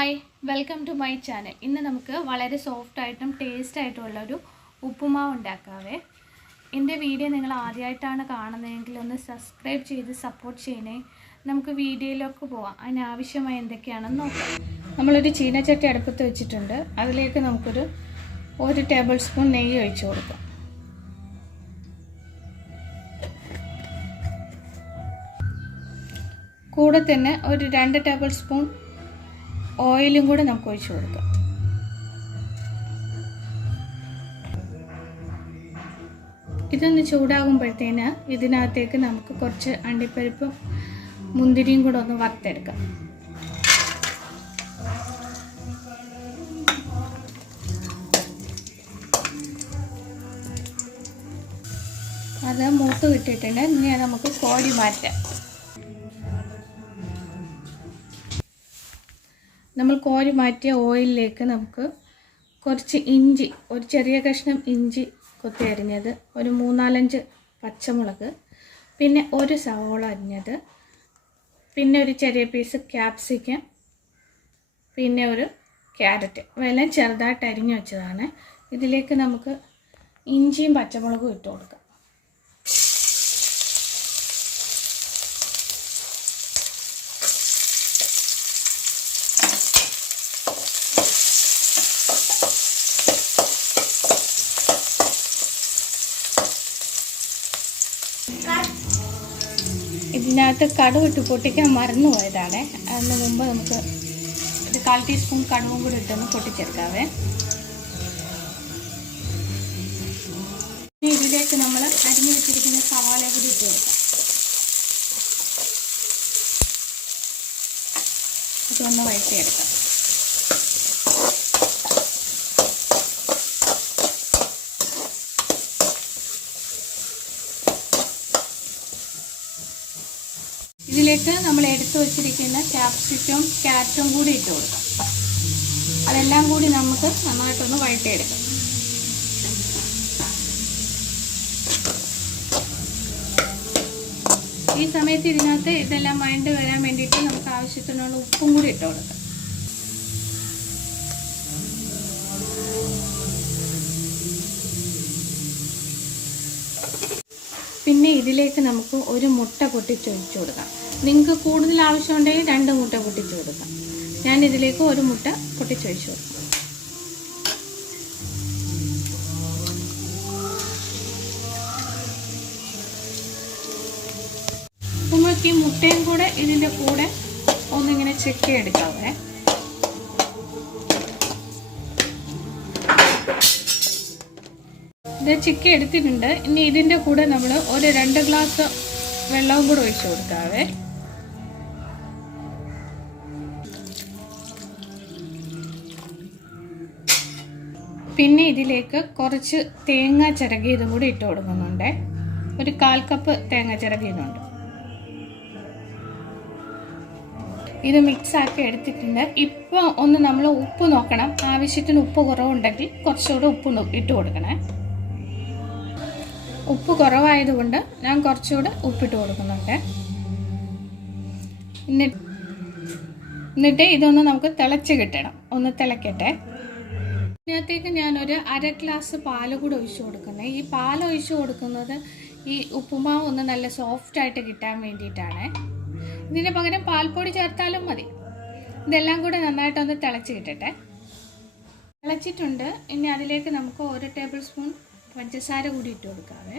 Hi welcome to my channel ഇന്ന് നമുക്ക് വളരെ സോഫ്റ്റ് ആയിട്ടും ടേസ്റ്റ് ആയിട്ടുള്ള ഒരു ഉപ്പുമാവ് ഉണ്ടാക്കാവേ. എന്റെ വീഡിയോ നിങ്ങൾ ആദ്യമായിട്ടാണ് കാണുന്നതെങ്കിൽ ഒന്ന് സബ്സ്ക്രൈബ് ചെയ്ത് സപ്പോർട്ട് ചെയ്യണേ. നമുക്ക് വീഡിയോയിലൊക്കെ പോവാം. അതിനാവശ്യമായ എന്തൊക്കെയാണെന്ന് നോക്കാം. നമ്മളൊരു ചീനച്ചട്ടി അടുപ്പത്ത് വെച്ചിട്ടുണ്ട്. അതിലേക്ക് നമുക്കൊരു ഒരു ടേബിൾ സ്പൂൺ നെയ്യ് ഒഴിച്ചു കൊടുക്കാം. കൂടെ തന്നെ ഒരു രണ്ട് ടേബിൾ സ്പൂൺ ഓയിലും കൂടെ നമുക്ക് ഒഴിച്ച് കൊടുക്കാം. ഇതൊന്ന് ചൂടാകുമ്പോഴത്തേന് ഇതിനകത്തേക്ക് നമുക്ക് കുറച്ച് അണ്ടിപ്പരിപ്പും മുന്തിരിയും കൂടെ ഒന്ന് വറുത്തെടുക്കാം. അത് മൂത്ത് വിട്ടിട്ടുണ്ട് ഇനി നമുക്ക് കോഴി മാറ്റാം. നമ്മൾ കോരി മാറ്റിയ ഓയിലിലേക്ക് നമുക്ക് കുറച്ച് ഇഞ്ചി ഒരു ചെറിയ കഷ്ണം ഇഞ്ചി കൊത്തി അരിഞ്ഞത് ഒരു മൂന്നാലഞ്ച് പച്ചമുളക് പിന്നെ ഒരു സവോള അരിഞ്ഞത് പിന്നെ ഒരു ചെറിയ പീസ് ക്യാപ്സിക്കം പിന്നെ ഒരു ക്യാരറ്റ് ഇവയെല്ലാം ചെറുതായിട്ട് അരിഞ്ഞു വെച്ചതാണ്. ഇതിലേക്ക് നമുക്ക് ഇഞ്ചിയും പച്ചമുളകും ഇട്ട് കൊടുക്കാം. ഇതിനകത്ത് കടുവ് ഇട്ട് പൊട്ടിക്കാൻ മറന്നു പോയതാണ്. അതിന് മുമ്പ് നമുക്ക് ഒരു കാൽ ടീസ്പൂൺ കടുവും കൂടി ഇട്ടൊന്ന് പൊട്ടിച്ചെടുക്കാവേ. ഇതിലേക്ക് നമ്മൾ അരിഞ്ഞു വെച്ചിരിക്കുന്ന സവാള കൂടി ഇട്ട് കൊടുക്കാം. അതൊന്ന് വഴറ്റിയെടുക്കാം. ഇതിലേക്ക് നമ്മൾ എടുത്തു വച്ചിരിക്കുന്ന ക്യാപ്സിക്കം ക്യാരറ്റും കൂടി ഇട്ട് കൊടുക്കാം. അതെല്ലാം കൂടി നമുക്ക് നന്നായിട്ടൊന്ന് വഴറ്റിയെടുക്കാം. ഈ സമയത്ത് ഇതിനകത്ത് ഇതെല്ലാം വഴണ്ട് വരാൻ വേണ്ടിയിട്ട് നമുക്ക് ആവശ്യത്തിനുള്ള ഉപ്പും കൂടി ഇട്ട് കൊടുക്കാം. ഇതിലേക്ക് നമുക്ക് ഒരു മുട്ട പൊട്ടിച്ചൊഴിച്ചു കൊടുക്കാം. നിങ്ങൾക്ക് കൂടുതൽ ആവശ്യമുണ്ടെങ്കിൽ രണ്ട് മുട്ട പൊട്ടിച്ചു കൊടുക്കാം. ഞാൻ ഇതിലേക്ക് ഒരു മുട്ട പൊട്ടിച്ചൊഴിച്ചു കൊടുക്കാം. നമുക്ക് ഈ മുട്ടയും കൂടെ ഇതിന്റെ കൂടെ ഒന്നിങ്ങനെ ചെക്ക് എടുക്കാവേ ഇത് ചിക്കൻ എടുത്തിട്ടുണ്ട്. ഇനി ഇതിന്റെ കൂടെ നമ്മൾ ഒരു രണ്ട് ഗ്ലാസ് വെള്ളവും കൂടെ ഒഴിച്ചു കൊടുക്കാവേ പിന്നെ ഇതിലേക്ക് കുറച്ച് തേങ്ങ ചിരകിയതും കൂടി ഇട്ട് കൊടുക്കുന്നുണ്ട്. ഒരു കാൽ കപ്പ് തേങ്ങ ചിരകിയതുണ്ട്. ഇത് മിക്സ് ആക്കി എടുത്തിട്ടുണ്ട്. ഇപ്പോൾ ഒന്ന് നമ്മൾ ഉപ്പ് നോക്കണം. ആവശ്യത്തിന് ഉപ്പ് കുറവുണ്ടെങ്കിൽ കുറച്ചുകൂടെ ഉപ്പ് ഇട്ട് കൊടുക്കണേ. ഉപ്പ് കുറവായതുകൊണ്ട് ഞാൻ കുറച്ചുകൂടെ ഉപ്പിട്ട് കൊടുക്കുന്നുണ്ട്. എന്നിട്ട് എന്നിട്ട് ഇതൊന്ന് നമുക്ക് തിളച്ച് കിട്ടണം. ഒന്ന് തിളക്കട്ടെ. ഇതിനകത്തേക്ക് ഞാനൊരു അര ഗ്ലാസ് പാൽ കൂടെ ഒഴിച്ചു കൊടുക്കുന്നത് ഈ പാൽ ഒഴിച്ചു കൊടുക്കുന്നത് ഈ ഉപ്പുമാവ് ഒന്ന് നല്ല സോഫ്റ്റ് ആയിട്ട് കിട്ടാൻ വേണ്ടിയിട്ടാണ്. ഇതിന് പകരം പാൽപ്പൊടി ചേർത്താലും മതി. ഇതെല്ലാം കൂടെ നന്നായിട്ടൊന്ന് തിളച്ച് കിട്ടട്ടെ. തിളച്ചിട്ടുണ്ട്. ഇനി അതിലേക്ക് നമുക്ക് ഒരു ടേബിൾ സ്പൂൺ പഞ്ചസാര കൂടി ഇട്ട് കൊടുക്കാവേ.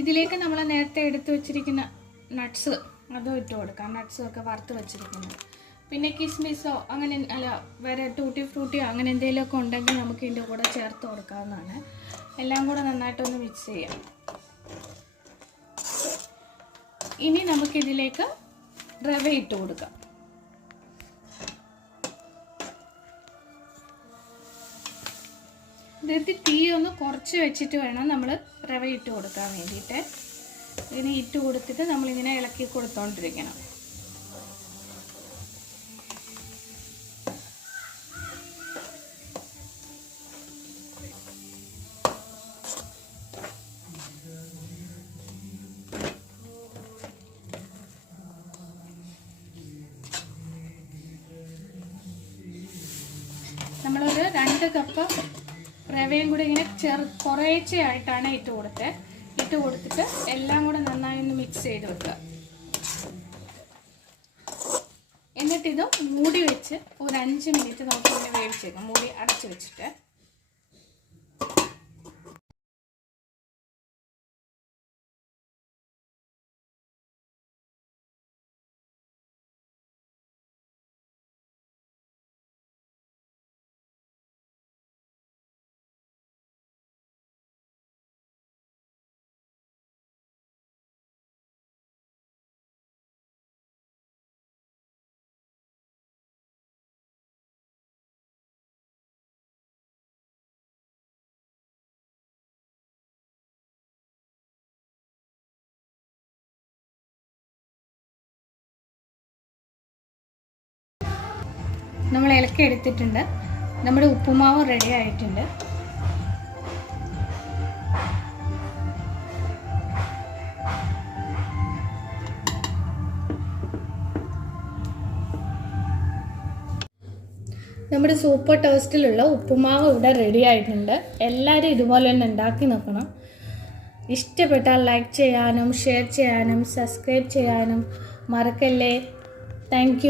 ഇതിലേക്ക് നമ്മൾ നേരത്തെ എടുത്തു വെച്ചിരിക്കുന്ന നട്ട്സ് അതും ഇട്ട് കൊടുക്കാം. നട്ട്സും ഒക്കെ വറുത്ത് വെച്ചിരിക്കുന്നത് പിന്നെ കിസ്മിസോ അങ്ങനെ അല്ല വേറെ ടൂട്ടി ഫ്രൂട്ടിയോ അങ്ങനെ എന്തെങ്കിലുമൊക്കെ ഉണ്ടെങ്കിൽ നമുക്ക് ഇതിന്റെ കൂടെ ചേർത്ത് കൊടുക്കാവുന്നതാണ്. എല്ലാം കൂടെ നന്നായിട്ടൊന്ന് മിക്സ് ചെയ്യാം. ഇനി നമുക്കിതിലേക്ക് റവ ഇട്ട് കൊടുക്കാം. ഇതിൽ തീ ഒന്ന് കുറച്ച് വെച്ചിട്ട് വേണം നമ്മൾ റവ ഇട്ട് കൊടുക്കാൻ വേണ്ടിയിട്ട്. ഇങ്ങനെ ഇട്ട് കൊടുത്തിട്ട് നമ്മളിങ്ങനെ ഇളക്കി കൊടുത്തോണ്ടിരിക്കണം. നമ്മളൊരു രണ്ട് കപ്പ് റവയും കൂടി ഇങ്ങനെ ചെറു കുറേച്ചയായിട്ടാണ് ഇട്ട് കൊടുത്തത് ഇട്ട് കൊടുത്തിട്ട് എല്ലാം കൂടെ നന്നായി ഒന്ന് മിക്സ് ചെയ്ത് വെക്കുക. എന്നിട്ടിത് മൂടി വെച്ച് ഒരു അഞ്ച് മിനിറ്റ് നമുക്ക് ഇങ്ങനെ വേവിച്ചേക്കാം. മൂടി അടച്ചു വെച്ചിട്ട്. നമ്മൾ ഇളക്കി എടുത്തിട്ടുണ്ട്. നമ്മുടെ ഉപ്പുമാവ് റെഡി ആയിട്ടുണ്ട്. നമ്മുടെ സൂപ്പർ ടേസ്റ്റിലുള്ള ഉപ്പുമാവ് ഇവിടെ റെഡി ആയിട്ടുണ്ട്. എല്ലാവരും ഇതുപോലെ തന്നെ ഉണ്ടാക്കി നോക്കണം. ഇഷ്ടപ്പെട്ടാൽ ലൈക്ക് ചെയ്യാനും ഷെയർ ചെയ്യാനും സബ്സ്ക്രൈബ് ചെയ്യാനും മറക്കല്ലേ. താങ്ക്